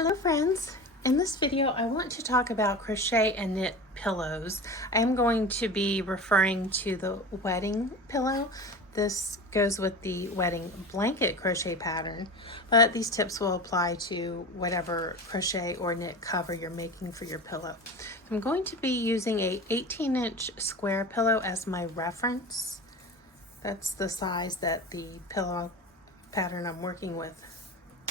Hello friends! In this video I want to talk about crochet and knit pillows. I am going to be referring to the wedding pillow. This goes with the wedding blanket crochet pattern, but these tips will apply to whatever crochet or knit cover you're making for your pillow. I'm going to be using a 18-inch square pillow as my reference. That's the size that the pillow pattern I'm working with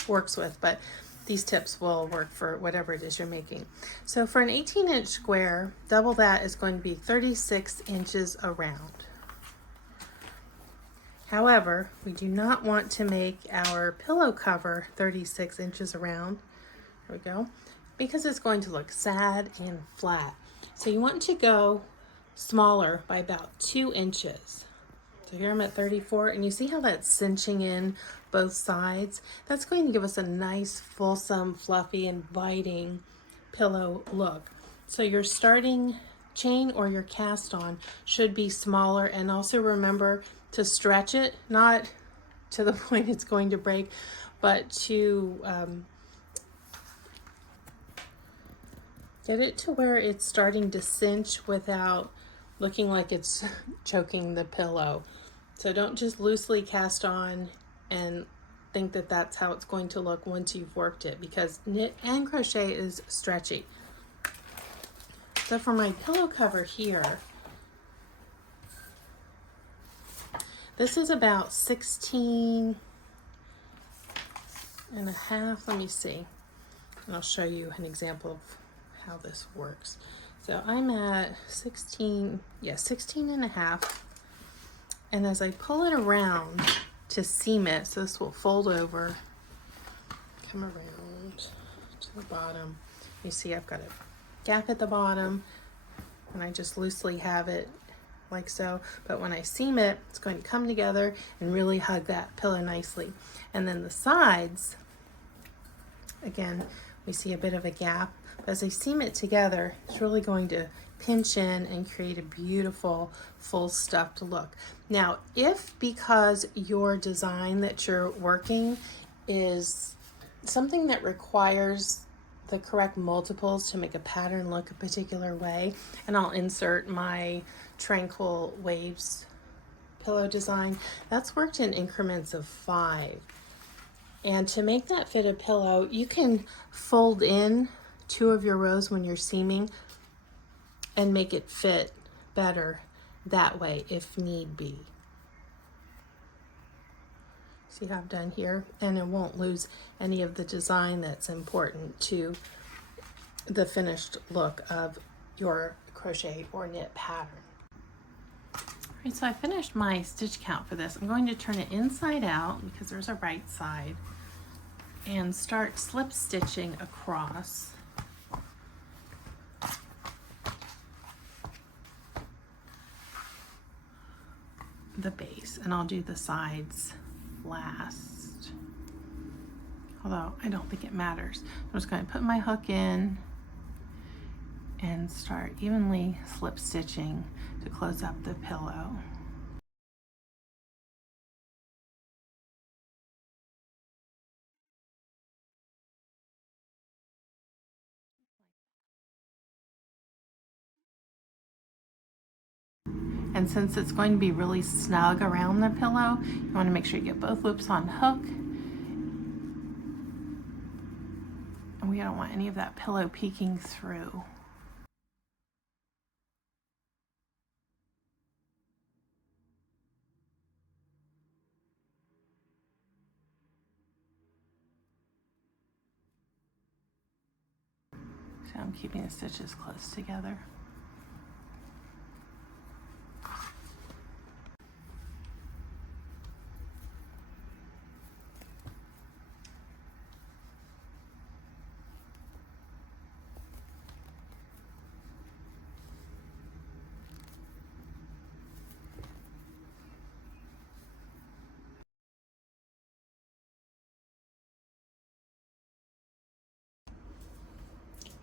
works with, but these tips will work for whatever it is you're making. So for an 18-inch square, double that is going to be 36 inches around. However, we do not want to make our pillow cover 36 inches around. There we go. Because it's going to look sad and flat. So you want to go smaller by about 2 inches. So here I'm at 34, and you see how that's cinching in both sides? That's going to give us a nice, fulsome, fluffy, inviting pillow look. So your starting chain or your cast on should be smaller, and also remember to stretch it, not to the point it's going to break, but to get it to where it's starting to cinch without looking like it's choking the pillow. So don't just loosely cast on and think that that's how it's going to look once you've worked it, because knit and crochet is stretchy. So for my pillow cover here, this is about 16 and a half. Let me see. And I'll show you an example of how this works. So I'm at 16 and a half. And as I pull it around to seam it, so this will fold over, come around to the bottom. You see I've got a gap at the bottom, and I just loosely have it like so. But when I seam it, it's going to come together and really hug that pillow nicely. And then the sides, again, we see a bit of a gap. But as I seam it together, it's really going to pinch in and create a beautiful full stuffed look. Now, if because your design that you're working is something that requires the correct multiples to make a pattern look a particular way, and I'll insert my Tranquil Waves pillow design, that's worked in increments of 5. And to make that fit a pillow, you can fold in 2 of your rows when you're seaming and make it fit better that way if need be. See how I've done here? And it won't lose any of the design that's important to the finished look of your crochet or knit pattern. All right, so I finished my stitch count for this. I'm going to turn it inside out because there's a right side and start slip stitching across. The base, and I'll do the sides last, although I don't think it matters. I'm just going to put my hook in and start evenly slip stitching to close up the pillow. And since it's going to be really snug around the pillow, you want to make sure you get both loops on hook. And we don't want any of that pillow peeking through. So I'm keeping the stitches close together.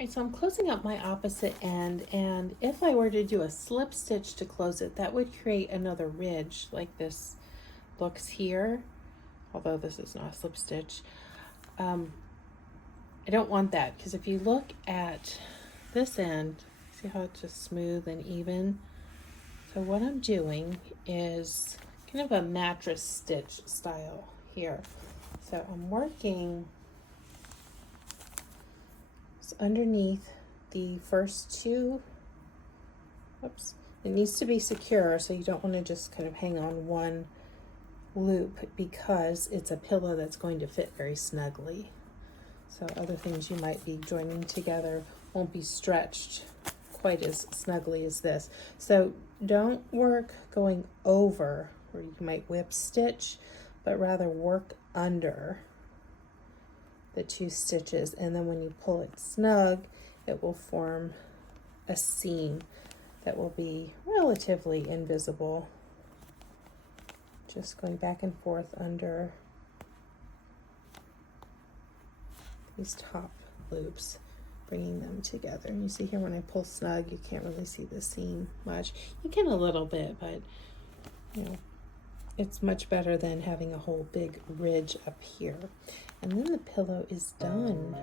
Right, so I'm closing up my opposite end, and if I were to do a slip stitch to close it, that would create another ridge like this looks here, although this is not a slip stitch. I don't want that, because if you look at this end, see how it's just smooth and even? So what I'm doing is kind of a mattress stitch style here. So I'm working underneath the first two. Oops. It needs to be secure, so you don't want to just kind of hang on one loop, because it's a pillow that's going to fit very snugly. So other things you might be joining together won't be stretched quite as snugly as this. So don't work going over where you might whip stitch, but rather work under the two stitches, and then when you pull it snug, it will form a seam that will be relatively invisible. Just going back and forth under these top loops, bringing them together. And you see here when I pull snug, you can't really see the seam much. You can a little bit, but you know, it's much better than having a whole big ridge up here. And then the pillow is done.